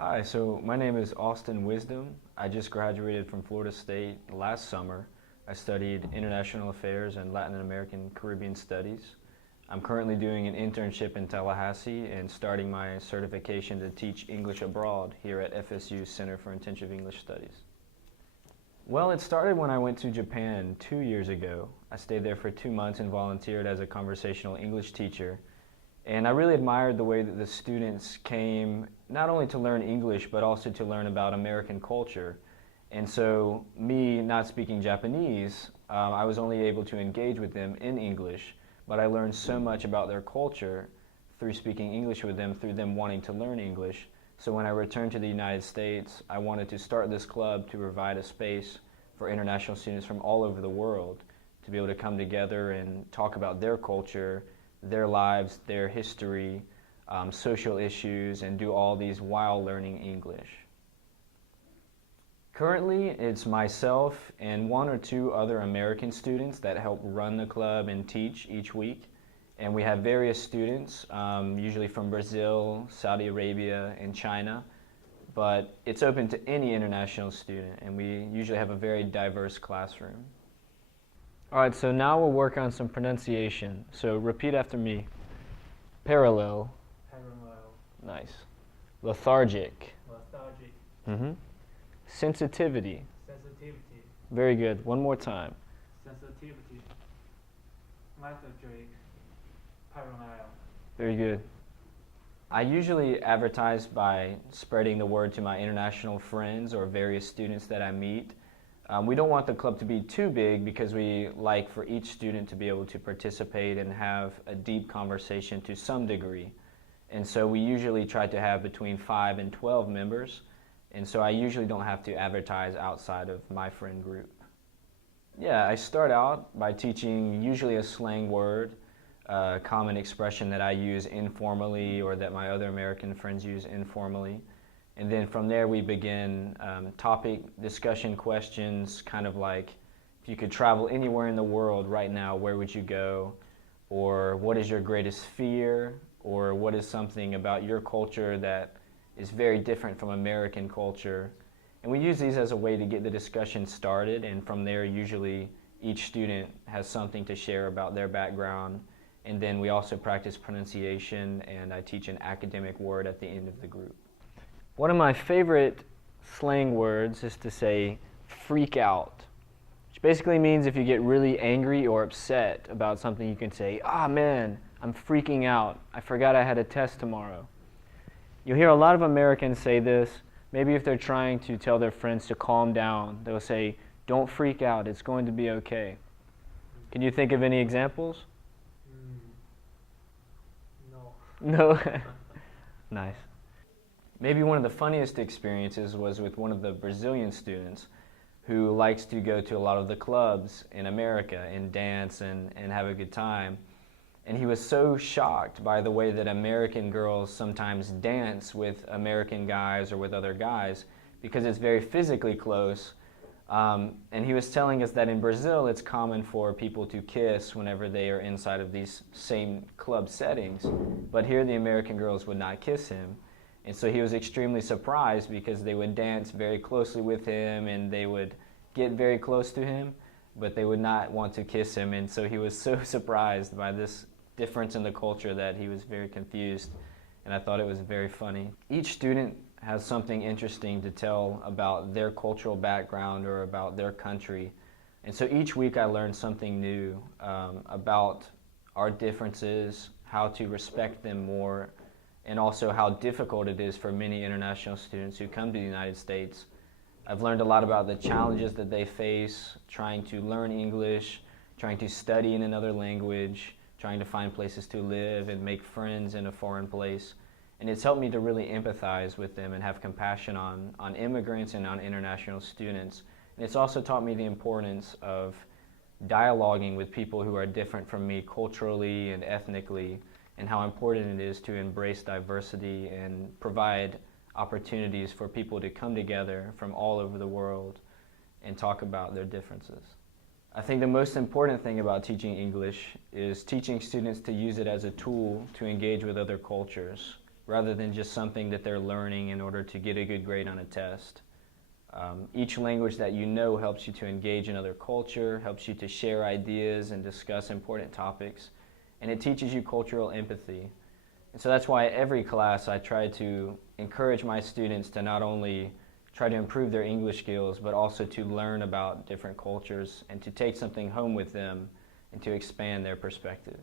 Hi, so my name is Austin Wisdom. I just graduated from Florida State last summer. I studied International Affairs and Latin American Caribbean Studies. I'm currently doing an internship in Tallahassee and starting my certification to teach English abroad here at FSU's Center for Intensive English Studies. Well, it started when I went to Japan 2 years ago. I stayed there for 2 months and volunteered as a conversational English teacher. And I really admired the way that the students came not only to learn English, but also to learn about American culture. And so me not speaking Japanese, I was only able to engage with them in English, but I learned so much about their culture through speaking English with them, through them wanting to learn English. So when I returned to the United States, I wanted to start this club to provide a space for international students from all over the world to be able to come together and talk about their culture, their lives, their history, social issues, and do all these while learning English. Currently, it's myself and one or two other American students that help run the club and teach each week. And we have various students, usually from Brazil, Saudi Arabia, and China. But it's open to any international student, and we usually have a very diverse classroom. All right, so now we'll work on some pronunciation. So repeat after me. Parallel. Parallel. Nice. Lethargic. Lethargic. Sensitivity. Sensitivity. Very good. One more time. Sensitivity. Lethargic. Parallel. Very good. I usually advertise by spreading the word to my international friends or various students that I meet. We don't want the club to be too big because we like for each student to be able to participate and have a deep conversation to some degree. And so we usually try to have between 5 and 12 members. And so I usually don't have to advertise outside of my friend group. Yeah, I start out by teaching usually a slang word, a common expression that I use informally or that my other American friends use informally. And then from there we begin topic discussion questions, kind of like if you could travel anywhere in the world right now, where would you go? Or what is your greatest fear? Or what is something about your culture that is very different from American culture? And we use these as a way to get the discussion started, and from there usually each student has something to share about their background. And then we also practice pronunciation, and I teach an academic word at the end of the group. One of my favorite slang words is to say freak out, which basically means if you get really angry or upset about something, you can say, "Ah, man, I'm freaking out. I forgot I had a test tomorrow." You'll hear a lot of Americans say this, maybe if they're trying to tell their friends to calm down. They'll say, "Don't freak out, it's going to be okay." Can you think of any examples? No. No? Nice. Maybe one of the funniest experiences was with one of the Brazilian students who likes to go to a lot of the clubs in America and dance and have a good time. And he was so shocked by the way that American girls sometimes dance with American guys or with other guys because it's very physically close. And he was telling us that in Brazil it's common for people to kiss whenever they are inside of these same club settings. But here the American girls would not kiss him. And so he was extremely surprised because they would dance very closely with him and they would get very close to him, but they would not want to kiss him. And so he was so surprised by this difference in the culture that he was very confused. And I thought it was very funny. Each student has something interesting to tell about their cultural background or about their country. And so each week I learned something new about our differences, how to respect them more, and also how difficult it is for many international students who come to the United States. I've learned a lot about the challenges that they face trying to learn English, trying to study in another language, trying to find places to live and make friends in a foreign place. And it's helped me to really empathize with them and have compassion on immigrants and on international students. And it's also taught me the importance of dialoguing with people who are different from me culturally and ethnically, and how important it is to embrace diversity and provide opportunities for people to come together from all over the world and talk about their differences. I think the most important thing about teaching English is teaching students to use it as a tool to engage with other cultures. rather than just something that they're learning in order to get a good grade on a test. Each language that you know helps you to engage in other culture, helps you to share ideas and discuss important topics, and it teaches you cultural empathy. And so that's why every class I try to encourage my students to not only try to improve their English skills, but also to learn about different cultures and to take something home with them and to expand their perspective.